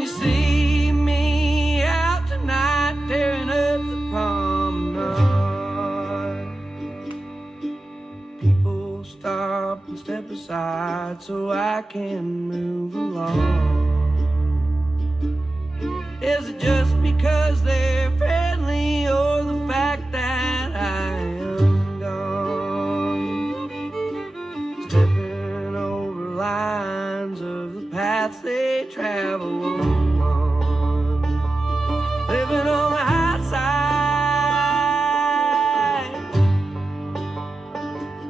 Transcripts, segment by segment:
Can you see me out tonight tearing up the promenade? People stop and step aside so I can move along. Is it just because they're friendly or the fact that I am gone? Stepping over lines of the paths they travel on. Living on the high side.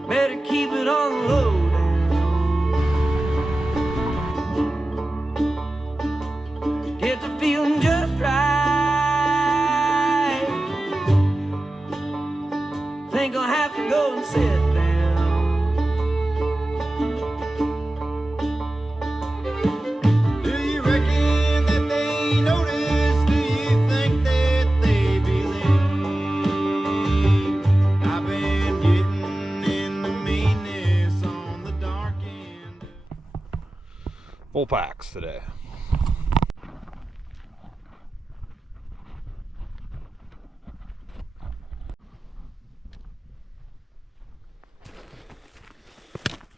Better keep it on the low. Get the feeling just right. Think I'll have to go and sit down. Do you reckon that they notice? Do you think that they believe? I've been getting in the meanness on the dark end. Full packs today.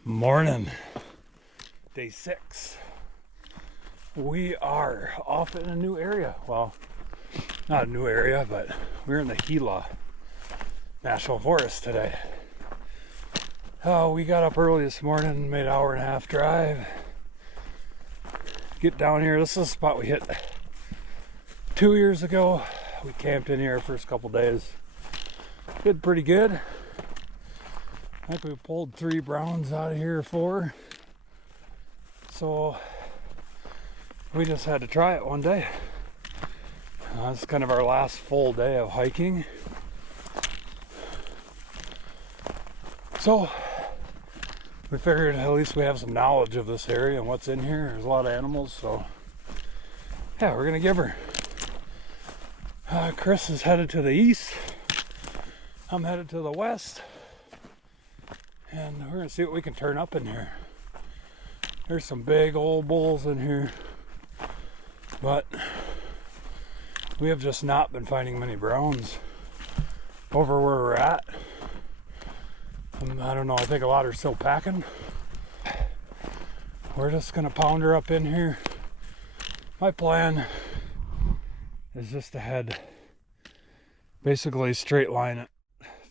Morning, day 6. We are off in a new area. Well, not a new area, but we're in the Gila National Forest today. We got up early this morning, made an hour-and-a-half drive. Get down here. This is the spot we hit 2 years ago. We camped in here first couple days. Did pretty good. I think we pulled 3 browns out of here, 4. So we just had to try it one day. This is kind of our last full day of hiking. So we figured at least we have some knowledge of this area and what's in here. There's a lot of animals, so yeah, we're gonna give her. Chris is headed to the east. I'm headed to the west. And we're gonna see what we can turn up in here. There's some big old bulls in here, but we have just not been finding many browns over where we're at. I don't know, I think a lot are still packing. We're just gonna pound her up in here. My plan is just to head basically straight line it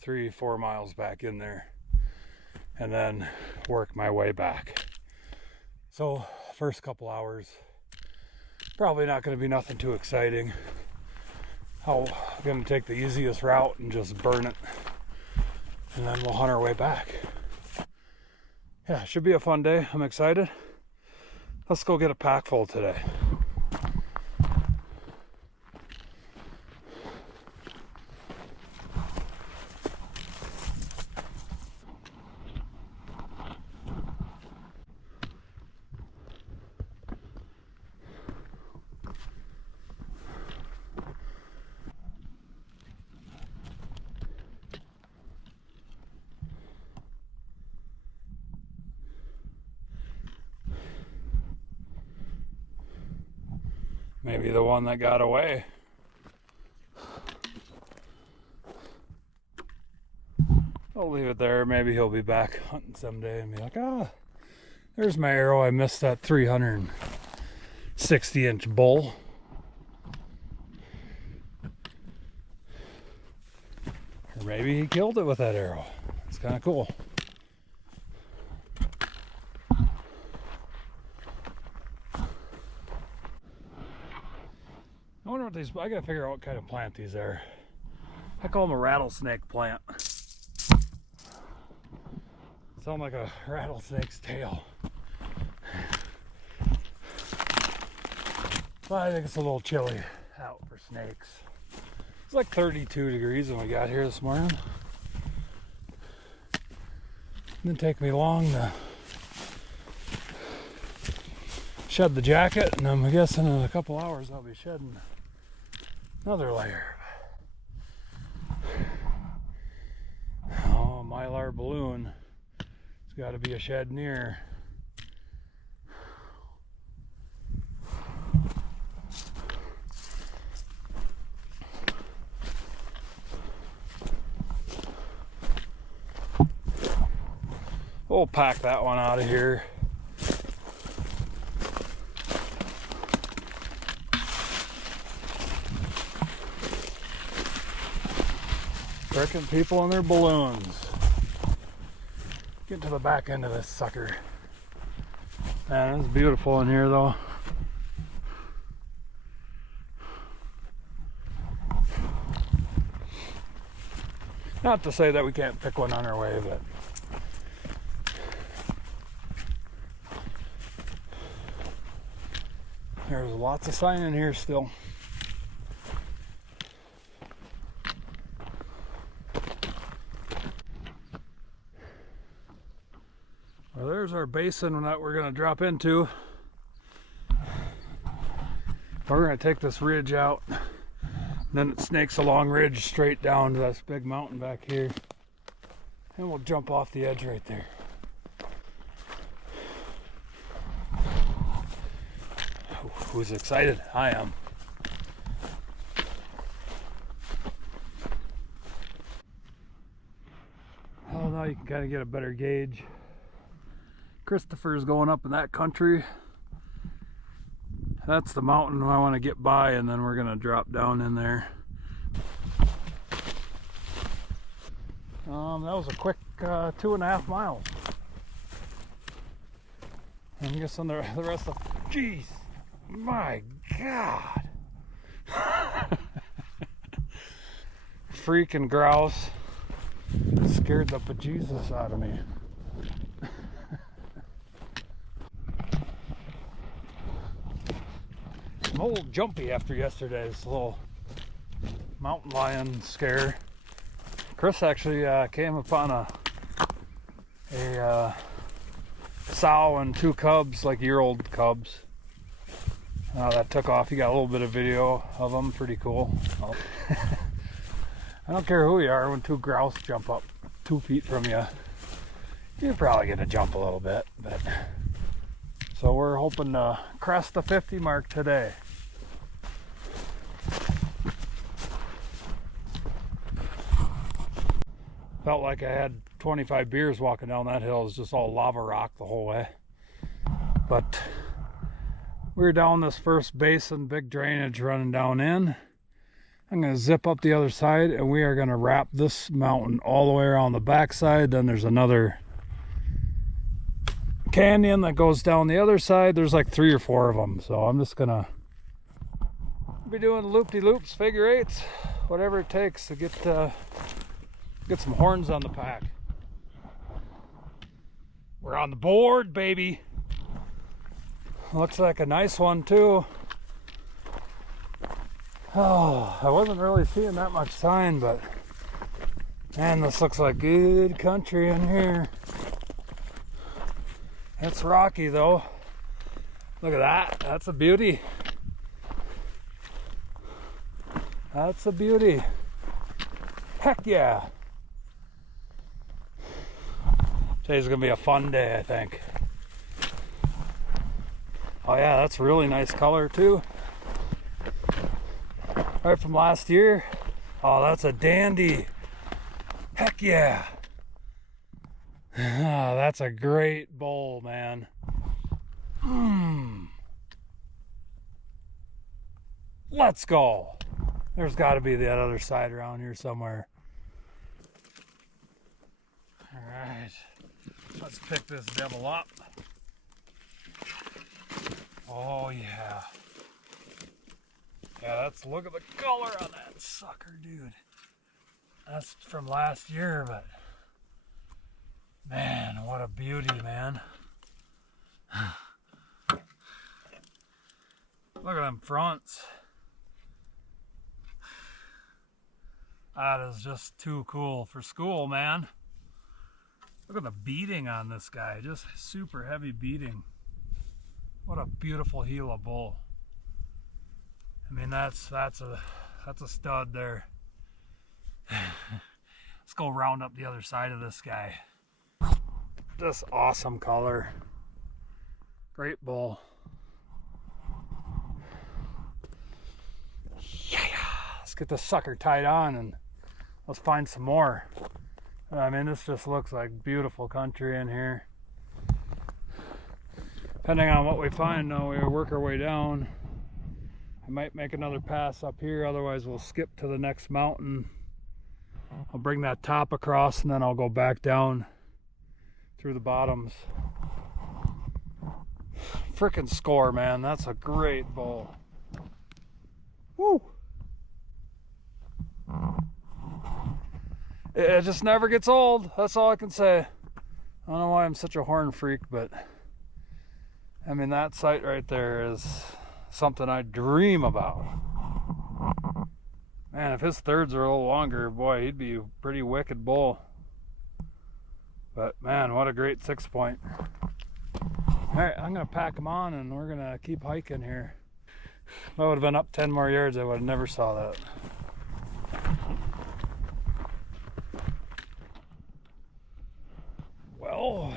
3-4 miles back in there and then work my way back. So first couple hours probably not going to be nothing too exciting. I'm going to take the easiest route and just burn it, and then we'll hunt our way back. Yeah, should be a fun day. I'm excited. Let's go get a pack full today. Maybe the one that got away. I'll leave it there. Maybe he'll be back hunting someday and be like, there's my arrow. I missed that 360-inch bull. Or maybe he killed it with that arrow. It's kind of cool. I wonder what these, I gotta figure out what kind of plant these are. I call them a rattlesnake plant. Sound like a rattlesnake's tail. But I think it's a little chilly out for snakes. It's like 32 degrees when we got here this morning. It didn't take me long to shed the jacket, and I'm guessing in a couple hours I'll be shedding another layer. Oh, Mylar balloon. It's got to be a shed near. We'll pack that one out of here. Frickin' people in their balloons. Get to the back end of this sucker. Man, it's beautiful in here though. Not to say that we can't pick one on our way, but there's lots of sign in here still. Well, there's our basin that we're going to drop into. We're going to take this ridge out. Then it snakes a long ridge straight down to this big mountain back here. And we'll jump off the edge right there. Who's excited? I am. Oh, now you can kind of get a better gauge. Christopher's going up in that country. That's the mountain I want to get by, and then we're going to drop down in there. That was a quick 2.5 miles. I'm guessing the rest of... Jeez! My God! Freaking grouse scared the bejesus out of me. I'm a little jumpy after yesterday's little mountain lion scare. Chris actually came upon a sow and 2 cubs, like year-old cubs. That took off. He got a little bit of video of them. Pretty cool. I don't care who you are, when 2 grouse jump up 2 feet from you, you're probably gonna jump a little bit. But so we're hoping to crest the 50 mark today. Felt like I had 25 beers walking down that hill. It was just all lava rock the whole way. But we were down this first basin, big drainage running down in. I'm going to zip up the other side, and we are going to wrap this mountain all the way around the backside. Then there's another canyon that goes down the other side. There's like 3 or 4 of them. So I'm just going to be doing loop-de-loops, figure eights, whatever it takes to get some horns on the pack. We're on the board, baby. Looks like a nice one too. Oh, I wasn't really seeing that much sign, but man, this looks like good country in here. It's rocky though. Look at that. That's a beauty. That's a beauty. Heck yeah. Today's gonna be a fun day, I think. Oh yeah, that's really nice color too. Right from last year. Oh, that's a dandy. Heck yeah. Oh, that's a great bowl, man. Let's go. There's got to be that other side around here somewhere. All right. Let's pick this devil up. Oh yeah. Yeah, look at the color on that sucker, dude. That's from last year, but man, what a beauty, man. Look at them fronts. That is just too cool for school, man. Look at the beading on this guy, just super heavy beading. What a beautiful Gila bull. I mean, that's a stud there. Let's go round up the other side of this guy. Just awesome color. Great bull. Yeah, let's get this sucker tied on and let's find some more. I mean, this just looks like beautiful country in here. Depending on what we find, now we work our way down. I might make another pass up here, otherwise we'll skip to the next mountain. I'll bring that top across and then I'll go back down through the bottoms. Frickin' score, man. That's a great bull. Woo! It just never gets old. That's all I can say. I don't know why I'm such a horn freak, but I mean, that sight right there is something I dream about. Man, if his thirds are a little longer, boy, he'd be a pretty wicked bull. But man, what a great 6-point. All right, I'm gonna pack him on and we're gonna keep hiking here. If I would have been up 10 more yards, I would have never saw that. Well,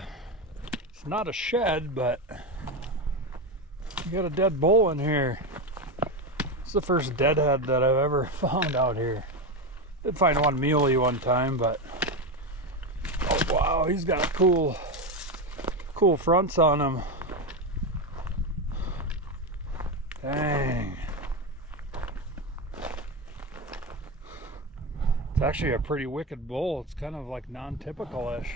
it's not a shed, but you got a dead bull in here. It's the first deadhead that I've ever found out here. Did find one muley one time, but oh wow, he's got cool fronts on him. Dang. It's actually a pretty wicked bull. It's kind of like non-typical-ish.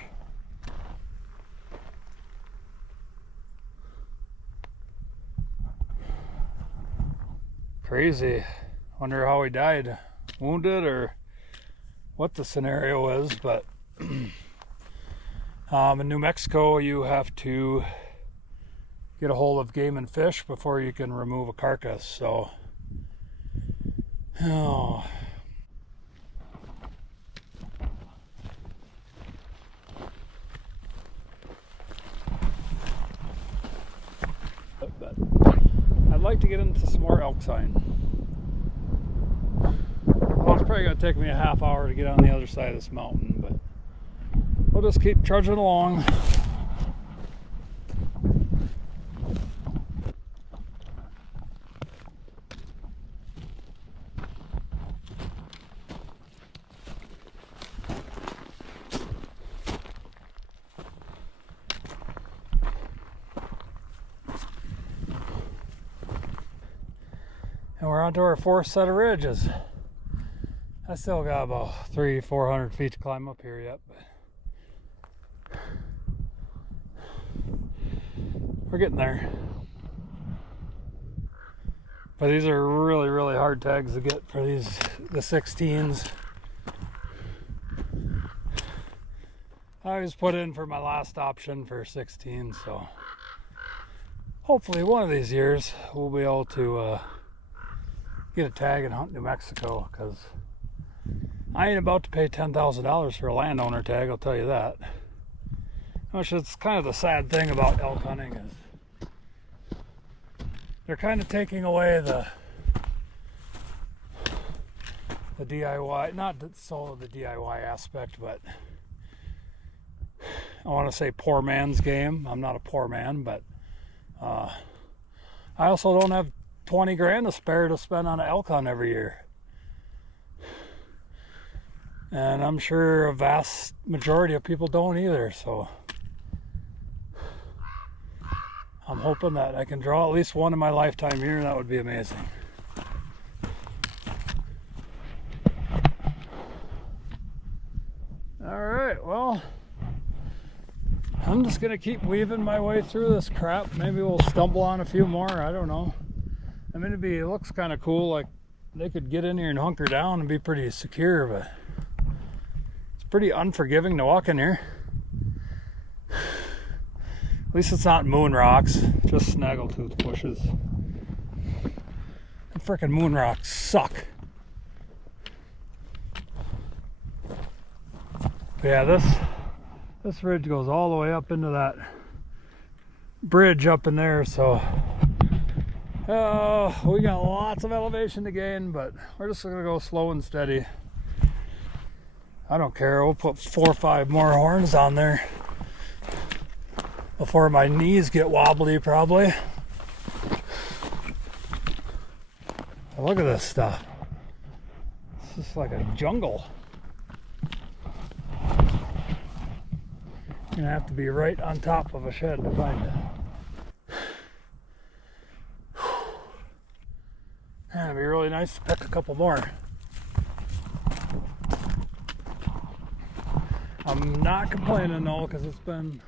Crazy. Wonder how he died. Wounded or what the scenario is, but in New Mexico you have to get a hold of Game and Fish before you can remove a carcass, so oh. But I'd like to get into some more elk sign. Well, it's probably going to take me a half hour to get on the other side of this mountain, but we'll just keep trudging along. And we're onto our fourth set of ridges. I still got about 300-400 feet to climb up here yet, but we're getting there. But these are really hard tags to get for the 16s. I was put in for my last option for 16, so hopefully one of these years we'll be able to get a tag and hunt New Mexico, because I ain't about to pay $10,000 for a landowner tag, I'll tell you that. Which is kind of the sad thing about elk hunting, is they're kind of taking away the DIY, not so the DIY aspect, but I want to say poor man's game. I'm not a poor man, but I also don't have 20 grand to spare to spend on an elk hunt every year. And I'm sure a vast majority of people don't either, so I'm hoping that I can draw at least one in my lifetime here, and that would be amazing. Alright, well, I'm just gonna keep weaving my way through this crap. Maybe we'll stumble on a few more, I don't know. I mean, it looks kind of cool, like they could get in here and hunker down and be pretty secure, but it's pretty unforgiving to walk in here. At least it's not moon rocks, just snaggletooth bushes. The frickin' moon rocks suck. But yeah, this ridge goes all the way up into that bridge up in there, so we got lots of elevation to gain, but we're just gonna go slow and steady. I don't care, we'll put 4 or 5 more horns on there before my knees get wobbly, probably. But look at this stuff. It's just like a jungle. Gonna have to be right on top of a shed to find it. It'd be really nice to pick a couple more. I'm not complaining though, because it's been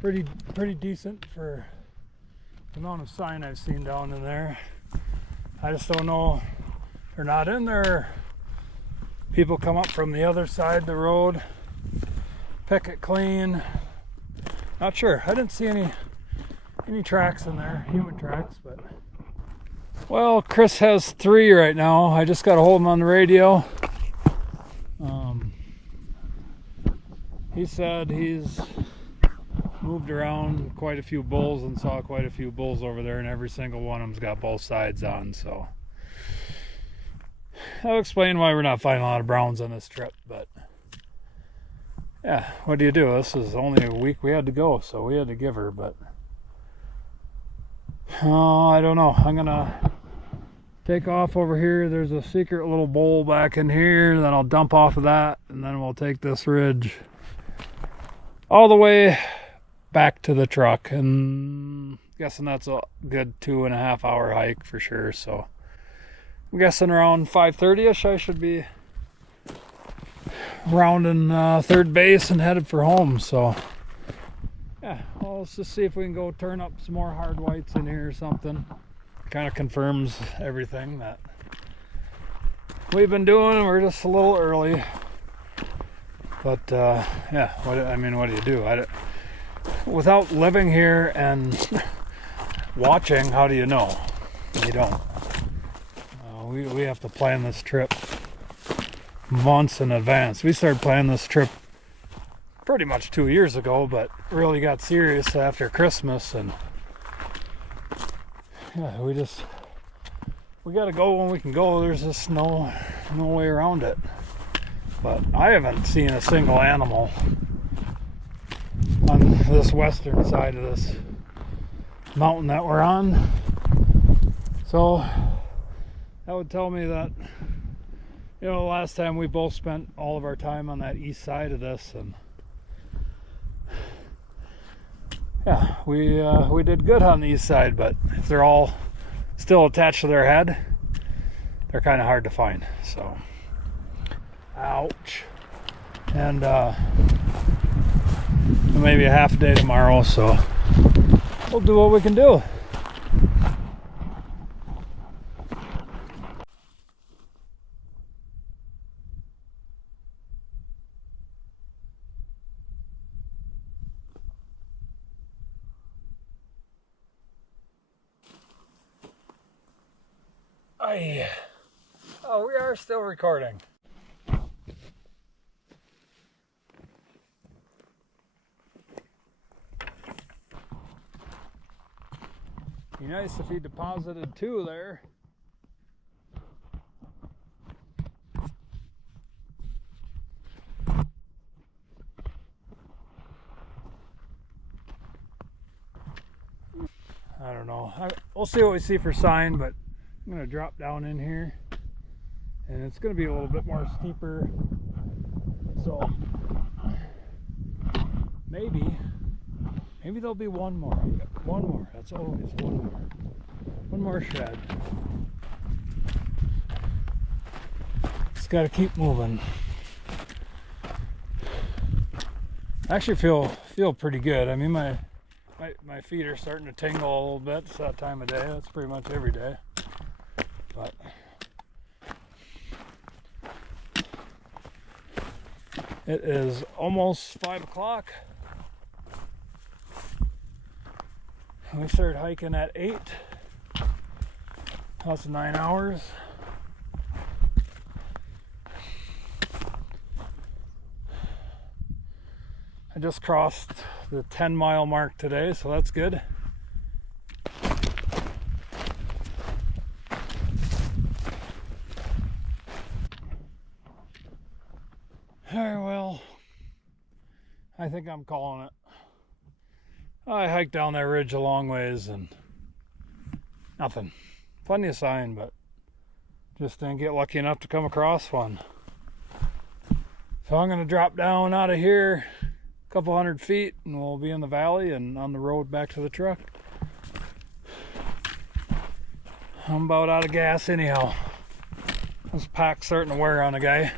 pretty decent for the amount of sign I've seen down in there. I just don't know, they're not in there. People come up from the other side of the road, pick it clean. Not sure. I didn't see any tracks in there, human tracks, but well, Chris has 3 right now. I just got to hold him on the radio. He said he's moved around quite a few bulls and saw quite a few bulls over there, and every single one of them's got both sides on, so that'll explain why we're not finding a lot of browns on this trip. But yeah, what do you do? This is only a week we had to go, so we had to give her. But oh, I don't know. I'm gonna take off over here. There's a secret little bowl back in here, then I'll dump off of that, and then we'll take this ridge all the way back to the truck, and I'm guessing that's a good 2.5 hour hike for sure. So I'm guessing around 5:30ish I should be rounding third base and headed for home. So yeah, well, let's just see if we can go turn up some more hard whites in here or something. Kind of confirms everything that we've been doing. We're just a little early, but yeah, what do you do? Without living here and watching, how do you know? You don't. We have to plan this trip months in advance. We started planning this trip pretty much 2 years ago, but really got serious after Christmas, and yeah, we got to go when we can go. There's just no way around it. But I haven't seen a single animal on this western side of this mountain that we're on, so that would tell me that, you know, last time we both spent all of our time on that east side of this, and yeah, we did good on the east side. But if they're all still attached to their head, they're kind of hard to find. So ouch. And maybe a half a day tomorrow, so we'll do what we can do. Oh, we are still recording. Be nice if he deposited 2 there. I don't know. We'll see what we see for sign, but I'm going to drop down in here, and it's going to be a little bit more steeper, so maybe there'll be one more. That's always one more shed. Just got to keep moving. I actually feel pretty good. I mean, my feet are starting to tingle a little bit. It's that time of day. That's pretty much every day. But it is almost 5 o'clock. We started hiking at 8. That's 9 hours. I just crossed the 10-mile mark today, so that's good. Alright, well, I think I'm calling it. I hiked down that ridge a long ways and nothing. Plenty of sign, but just didn't get lucky enough to come across one. So I'm going to drop down out of here, couple 100 feet and we'll be in the valley and on the road back to the truck. I'm about out of gas anyhow. This pack's starting to wear on a guy.